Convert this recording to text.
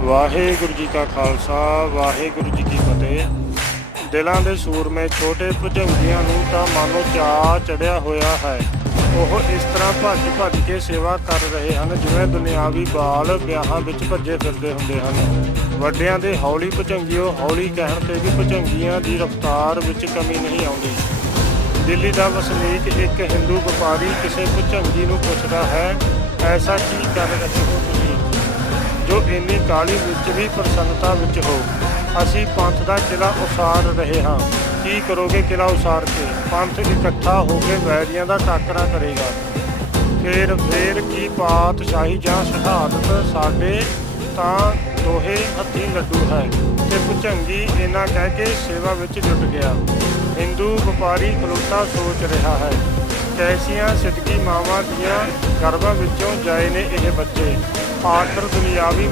ਵਾਹਿਗੁਰੂ ਜੀ ਕਾ ਖਾਲਸਾ, ਵਾਹਿਗੁਰੂ ਜੀ ਕੀ ਫਤਿਹ। ਦਿਲਾਂ ਦੇ ਸੂਰਮੇ ਛੋਟੇ ਭੁਜੰਗੀਆਂ ਨੂੰ ਤਾਂ ਮਾਨੋ ਚਾਅ ਚੜਿਆ ਹੋਇਆ ਹੈ। ਉਹ ਇਸ ਤਰ੍ਹਾਂ ਭੱਜ ਭੱਜ ਕੇ ਸੇਵਾ ਕਰ ਰਹੇ ਹਨ, ਜਿਵੇਂ ਦੁਨਿਆਵੀ ਬਾਲ ਵਿਆਹਾਂ ਵਿੱਚ ਭੱਜੇ ਫਿਰਦੇ ਹੁੰਦੇ ਹਨ। ਵੱਡਿਆਂ ਦੇ ਹੌਲੀ ਭੁਜੰਗੀਓ ਹੌਲੀ ਕਹਿਣ ਤੇ ਵੀ ਭੁਜੰਗੀਆਂ ਦੀ ਰਫ਼ਤਾਰ ਵਿੱਚ ਕਮੀ ਨਹੀਂ ਆਉਂਦੀ। ਦਿੱਲੀ ਦਾ ਵਸਨੀਕ ਇੱਕ ਹਿੰਦੂ ਵਪਾਰੀ ਕਿਸੇ ਭੁਜੰਗੀ ਨੂੰ ਪੁੱਛਦਾ ਹੈ, ਐਸਾ ਕੀ ਕਰ ਰਹੇ ਹੋ? ਜੋ ਇੰਨੀ ਕਾਲੀ ਵਿੱਚ ਵੀ ਪ੍ਰਸੰਨਤਾ ਵਿੱਚ ਹੋ। ਅਸੀਂ ਪੰਥ ਦਾ ਕਿਲਾ ਉਸਾਰ ਰਹੇ ਹਾਂ। ਕੀ ਕਰੋਗੇ ਕਿਲਾ ਉਸਾਰ ਕੇ? ਪੰਥ ਇਕੱਠਾ ਹੋ ਕੇ ਵੈਰੀਆਂ ਦਾ ਟਾਕਰਾ ਕਰੇਗਾ। ਫੇਰ ਫੇਰ ਕੀ ਪਾਤਸ਼ਾਹੀ ਜਾਂ ਸ਼ਹਾਦਤ ਸਾਡੇ ਤਾਂ ਦੋਹੇ ਹੱਥੀ ਲੱਡੂ ਹੈ। ਤੇ ਭੁਜੰਗੀ ਇਹਨਾਂ ਕਹਿ ਕੇ ਸੇਵਾ ਵਿੱਚ ਜੁਟ ਗਿਆ। ਹਿੰਦੂ ਵਪਾਰੀ ਖਲੋਤਾ ਸੋਚ ਰਿਹਾ ਹੈ। ਕੈਸੀਆਂ ਸਿੱਧਕੀ ਮਾਵਾਂ ਦੀਆਂ ਗਰਭਾਂ ਵਿੱਚੋਂ ਜਾਏ ਨੇ ਇਹ ਬੱਚੇ। ਆਖਰ ਦੁਨਿਆਵੀ